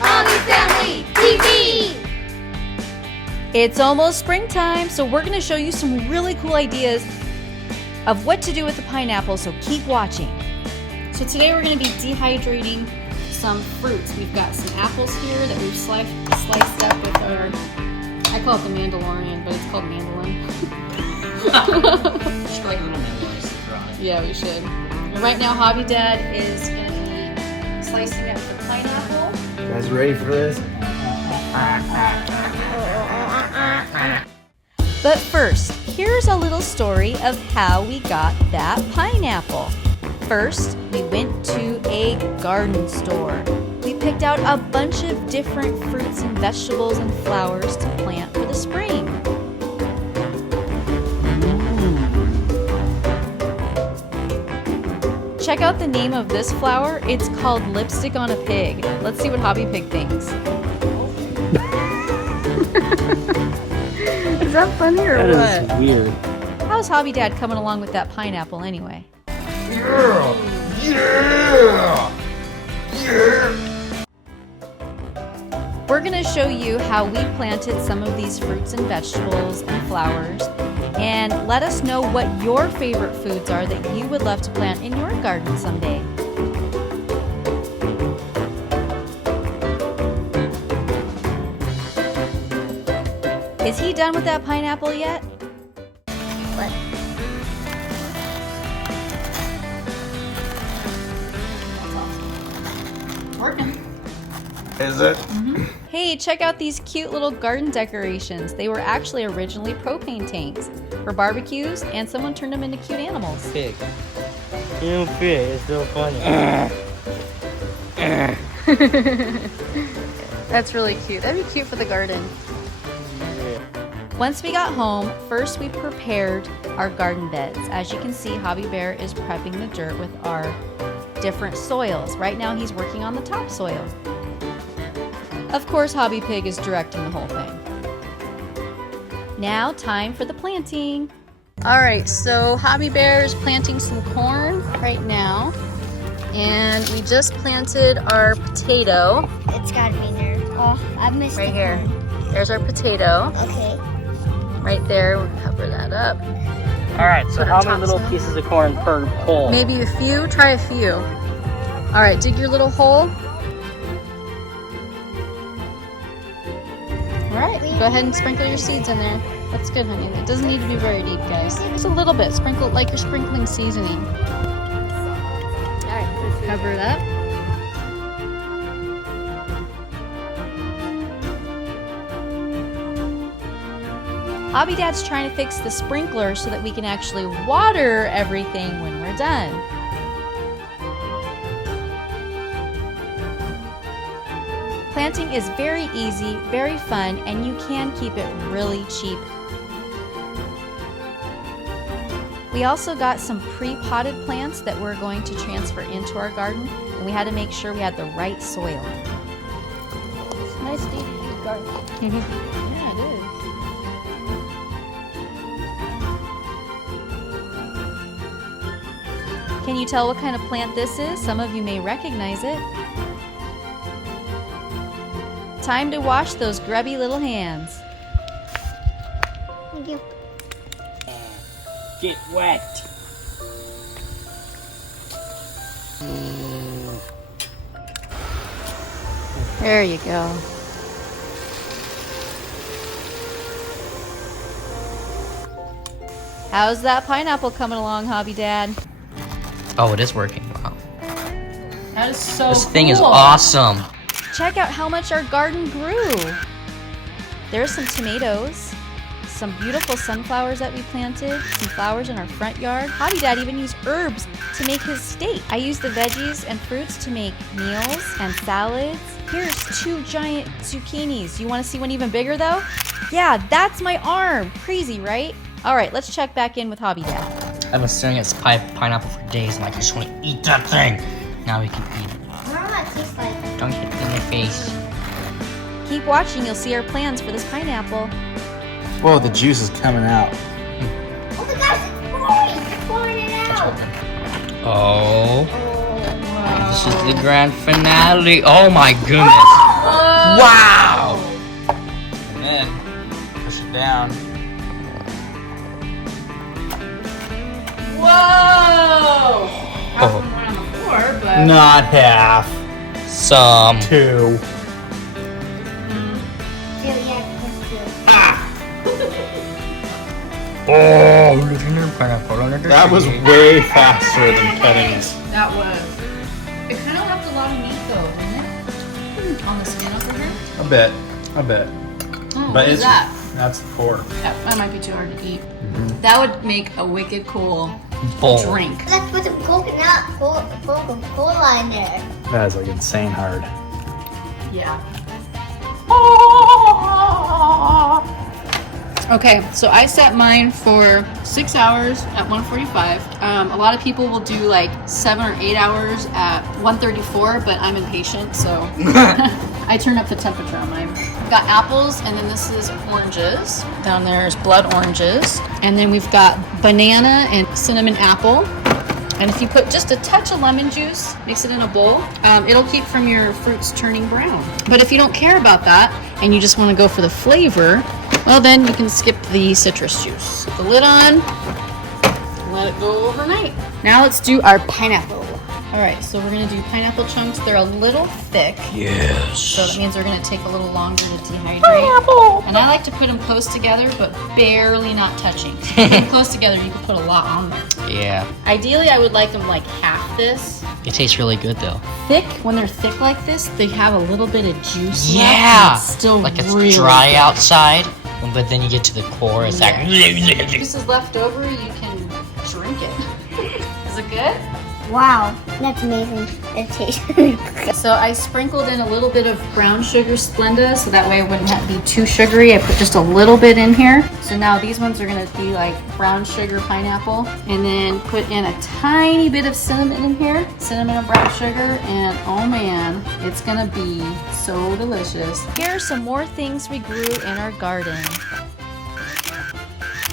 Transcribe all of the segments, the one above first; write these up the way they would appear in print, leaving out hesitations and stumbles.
HobbyFamily TV! It's almost springtime, so we're going to show you some really cool ideas of what to do with the pineapple, so keep watching. So today we're going to be dehydrating some fruits. We've got some apples here that we've sliced up with our, I call it the Mandalorian, but it's called mandolin. We should like a little mandolin surprise. Yeah, we should. And right now, Hobby Dad is going to be slicing up the pineapple. You guys ready for this? But first, here's a little story of how we got that pineapple. First, we went to a garden store. We picked out a bunch of different fruits and vegetables and flowers to plant for the spring. Check out the name of this flower. It's called Lipstick on a Pig. Let's see what Hobby Pig thinks. Is that funny or what? That is weird. How's Hobby Dad coming along with that pineapple anyway? Yeah! Yeah! Yeah! We're going to show you how we planted some of these fruits and vegetables and flowers, and let us know what your favorite foods are that you would love to plant in your garden someday. Is he done with that pineapple yet? What? Working. Is it? Hey, check out these cute little garden decorations. They were actually originally propane tanks for barbecues, and someone turned them into cute animals. Pig. You pig, it's so funny. That's really cute. That'd be cute for the garden. Once we got home, first we prepared our garden beds. As you can see, Hobby Bear is prepping the dirt with our different soils. Right now he's working on the topsoil. Of course, Hobby Pig is directing the whole thing. Now, time for the planting. All right, so Hobby Bear is planting some corn right now. And we just planted our potato. It's gotta be there. Oh, I missed Right the here. corn. There's our potato. Okay. Right there, we'll cover that up. Alright, so Put how our many little topsoil. pieces of corn per hole? Maybe a few, try a few. All right, dig your little hole. All right, go ahead and sprinkle your seeds in there. That's good, honey. It doesn't need to be very deep, guys. Just a little bit. Sprinkle it like you're sprinkling seasoning. All right, cover it up. Hobby Dad's trying to fix the sprinkler so that we can actually water everything when we're done. Planting is very easy, very fun, and you can keep it really cheap. We also got some pre-potted plants that we're going to transfer into our garden, and we had to make sure we had the right soil. It's a nice day to use garden. Yeah, it is. Can you tell what kind of plant this is? Some of you may recognize it. Time to wash those grubby little hands. Thank you. Get wet. There you go. How's that pineapple coming along, Hobby Dad? Oh, it is working. Wow. That is so This thing is cool. awesome. Check out how much our garden grew. There's some tomatoes, some beautiful sunflowers that we planted, some flowers in our front yard. Hobby Dad even used herbs to make his steak. I used the veggies and fruits to make meals and salads. Here's 2 giant zucchinis. You want to see one even bigger though? Yeah, that's my arm. Crazy, right? All right, let's check back in with Hobby Dad. I've been staring at this pineapple for days and I just want to eat that thing. Now we can eat it. I don't know what it tastes like. Don't get it in your face. Keep watching, you'll see our plans for this pineapple. Whoa, the juice is coming out. Oh my gosh, it's pouring! It's pouring it out! Oh. Oh, wow. This is the grand finale. Oh my goodness. Wow. And then push it down. Whoa! Half of one on the floor, but Not half. Some. 2. Oh, look at the pineapple on the That was way faster than Kenny's. that was. It kind of left a lot of meat though, didn't it? On the skin over here. A bit. What But is it's that? that's pork. That might be too hard to eat. That would make a wicked cool bowl. drink. Let's put some Coca-Cola in there. That is like insane hard. Yeah. Okay, so I set mine for 6 hours at 145. A lot of people will do like 7 or 8 hours at 134, but I'm impatient, so I turned up the temperature on mine. We've got apples, and then this is oranges. Down there is blood oranges. And then we've got banana and cinnamon apple. And if you put just a touch of lemon juice, mix it in a bowl, it'll keep from your fruits turning brown. But if you don't care about that, and you just want to go for the flavor, well then you can skip the citrus juice. Put the lid on, let it go overnight. Now let's do our pineapple. All right, so we're gonna do pineapple chunks. They're a little thick. Yes. So that means they're gonna take a little longer to dehydrate. Pineapple! And I like to put them close together, but barely not touching. So if you put them close together, you can put a lot on there. Yeah. Ideally, I would like them like half this. It tastes really good though. Thick, when they're thick like this, they have a little bit of juice left, Yeah. and it's still Like it's really dry good. outside, but then you get to the core, it's like. Juice is left over, you can drink it. Is it good? Wow, that's amazing. It tastes good. So I sprinkled in a little bit of brown sugar Splenda, so that way it wouldn't be too sugary. I put just a little bit in here. So now these ones are gonna be like brown sugar pineapple, and then put in a tiny bit of cinnamon in here, cinnamon and brown sugar, and oh man, it's gonna be so delicious. Here are some more things we grew in our garden.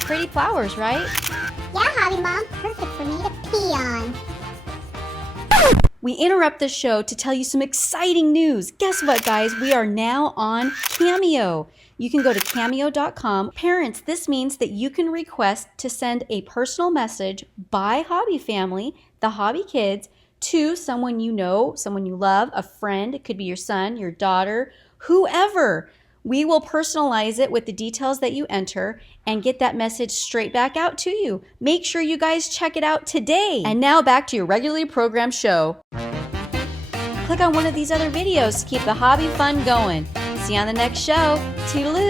Pretty flowers, right? Yeah, Hobby Mom, perfect for me to pee on. We interrupt the show to tell you some exciting news. Guess what, guys? We are now on Cameo. You can go to cameo.com. Parents, this means that you can request to send a personal message by HobbyFamily, the Hobby Kids, to someone you know, someone you love, a friend. It could be your son, your daughter, whoever. We will personalize it with the details that you enter and get that message straight back out to you. Make sure you guys check it out today. And now back to your regularly programmed show. Click on one of these other videos to keep the hobby fun going. See you on the next show. Toodaloo!